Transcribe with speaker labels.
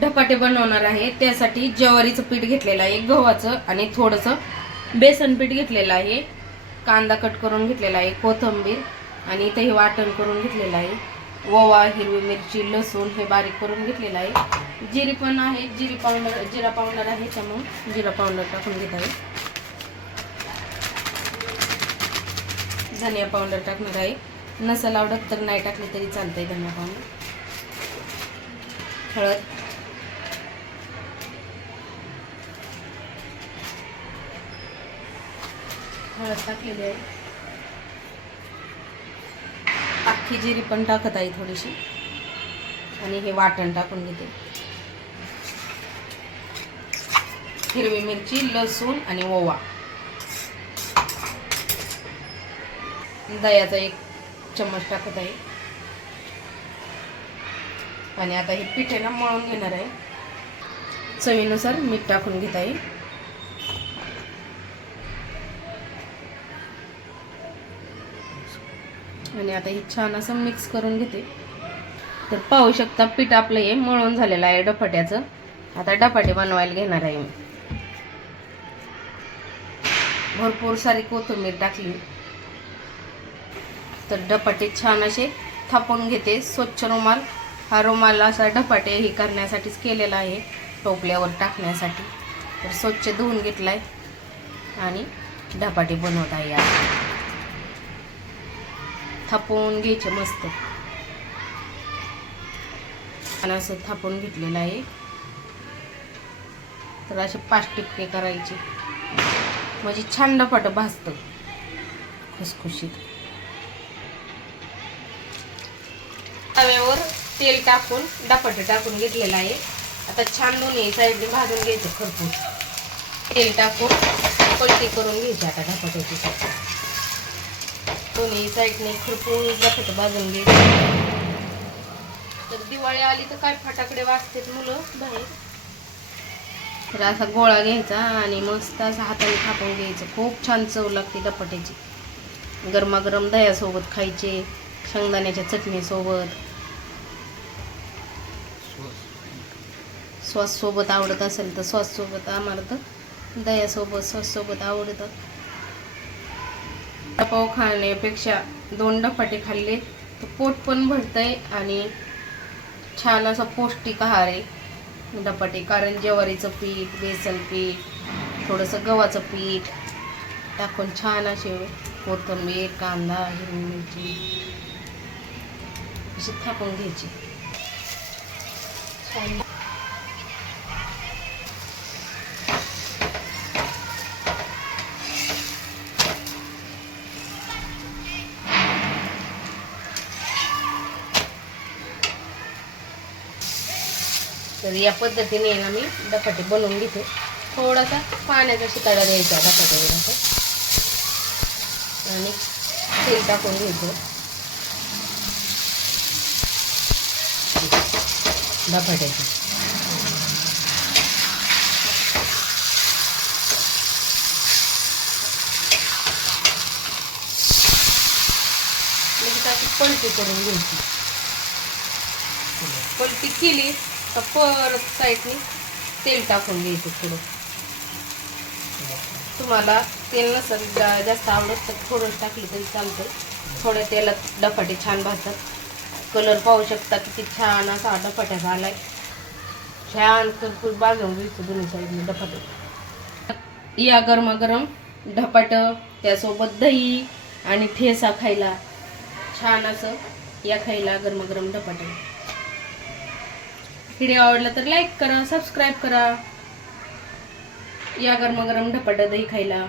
Speaker 1: धपाटे बनवणार आहे. त्यासाठी ज्वारीचं पीठ घेतलेलं आहे गव्हाचं आणि थोडंसं बेसन पीठ घेतलेलं आहे. कांदा कट करून घेतलेला आहे कोथिंबीर आणि इथं हे वाटण करून घेतलेलं आहे. ओवा हिरवी मिरची लसूण हे बारीक करून घेतलेलं आहे. जिरी पण आहे जिरी पावडर जिरा पावडर आहे त्यामुळे जिरा पावडर टाकून घेत आहे. धनिया पावडर टाकणार आहे. नसेल आवडत तर नाही टाकली तरी चालतंय धनिया पावडर. हळद. हळद टाकलेली आहे. अख्खी जिरी पण टाकत आहे थोडीशी. आणि हे वाटण टाकून घेते. हिरवी मिरची लसूण आणि ओवा. दह्याचा एक चम्मच टाकत आहे. आणि आता हे पीठ आहे ना मळून घेणार आहे. चवीनुसार मीठ टाकून घेत आहे. आणि आता हे छान असं मिक्स करून घेते. तर पाहू शकता पीठ आपलं हे मळून झालेलं आहे डपाट्याचं. आता डपाटे बनवायला घेणार आहे मी. भरपूर सारी कोथिंबीर टाकली. तर डपाटे छान असे थापून घेते. स्वच्छ रुमाल. हा रुमाल असा डपाटे हे करण्यासाठीच केलेला आहे टोपल्यावर टाकण्यासाठी. तर स्वच्छ धुवून घेतलाय. आणि डपाटे बनवत आहे थापवून थापून घ्यायचे मस्त. आणि असं थापून घेतलेलं आहे. तर असे पाच टिपके करायचे. म्हणजे छान डपाट भाजतं खुसखुशीत. तव्यावर तेल टाकून डपाट टाकून घेतलेलं आहे. आता छान दोन्ही साईडने भाजून घ्यायचं खरपूस. तेल टाकून पलटी करून घ्यायची आता धपाट्याची दोन्ही साईडने खरपूस धपाटे भाजून घे. तर दिवाळी आली तर काय फटाकडे वाजतात मुलं? बाहेर. तर असा गोळा घ्यायचा आणि मस्त असा हाताने थापून घ्यायचं. खूप छान चव लागते धपाट्याची गरमागरम दह्यासोबत खायचे शेंगदाण्याच्या चटणीसोबत. सॉससोबत आवडत असेल तर सॉससोबत आम्हाला तर दह्यासोबत सॉससोबत सोबत आवडतं. पाव खाण्यापेक्षा दोन डपाटे खाल्ले तर पोट पण भरतंय आणि छान असा पौष्टिक आहार आहे. डपाटे कारण ज्वारीचं पीठ बेसन पीठ थोडंसं गव्हाचं पीठ टाकून छान असे कोथिंबीर कांदा हिरवी मिरची अशी थापून घ्यायची. तर या पद्धतीने आहे ना मी डपाटे बनवून घेते. थोडासा पाण्याचा शिताडा द्यायचा डपाट्यावर असं आणि तेल टाकून घेतो. दफाट्याचं म्हणजे त्याची पलटी करून घ्यायची. पलटी केली. तर परत साईडनी तेल टाकून घ्यायचं थोडं. तुम्हाला तेल नसेल जा- जास्त आवडत तर थोडं टाकलं तरी चालतं थोड्या तेलात डफाटे छान भाजतात. कलर पाहू शकता किती छान असा धपाट्या झाला आहे छान कुरकुर बाजून घ्यायचं दोन्ही साईडने डफाटे या गरमागरम ढपाटं त्यासोबत दही आणि ठेसा खायला छान असं या खायला गरमागरम धपाटे व्हिडिओ आवडला तर लाईक करा सबस्क्राईब करा. या गरमागरम ढपाटा दही खायला.